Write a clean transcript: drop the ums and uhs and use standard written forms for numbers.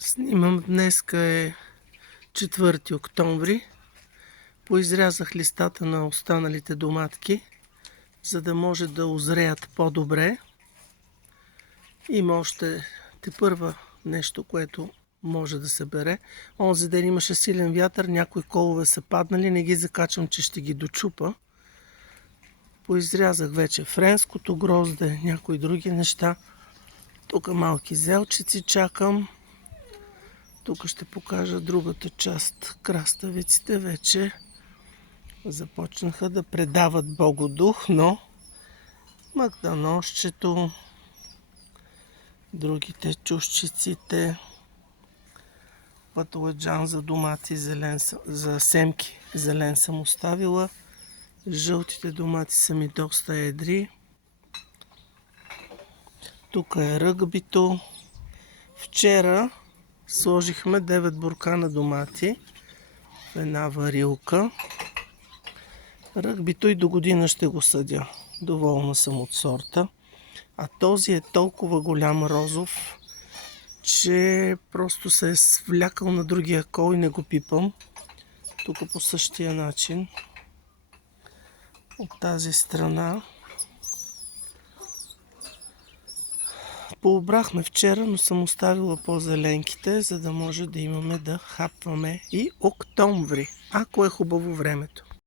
Снимам, днеска е 4 октомври. Поизрязах листата на останалите доматки, за да може да озреят по-добре. Има още тепърва нещо, което може да се бере. Онзи ден имаше силен вятър, някои колове са паднали, не ги закачам, че ще ги дочупа. Поизрязах вече френското грозде, някои други неща. Тук малки зелчици чакам. Тук ще покажа другата част. Краставиците вече започнаха да предават богодух, но магданосчето, другите чушчиците, пътладжан за домати, за семки зелен съм оставила. Жълтите домати са ми доста едри. Тук е ръгбито. Вчера сложихме 9 буркана домати в една варилка. Ръгбито и до година ще го съдя. Доволна съм от сорта. А този е толкова голям розов, че просто се е свлякал на другия кол и не го пипам. Тук по същия начин. От тази страна. Пообрахме вчера, но съм оставила по-зеленките, за да може да имаме да хапваме и октомври, ако е хубаво времето.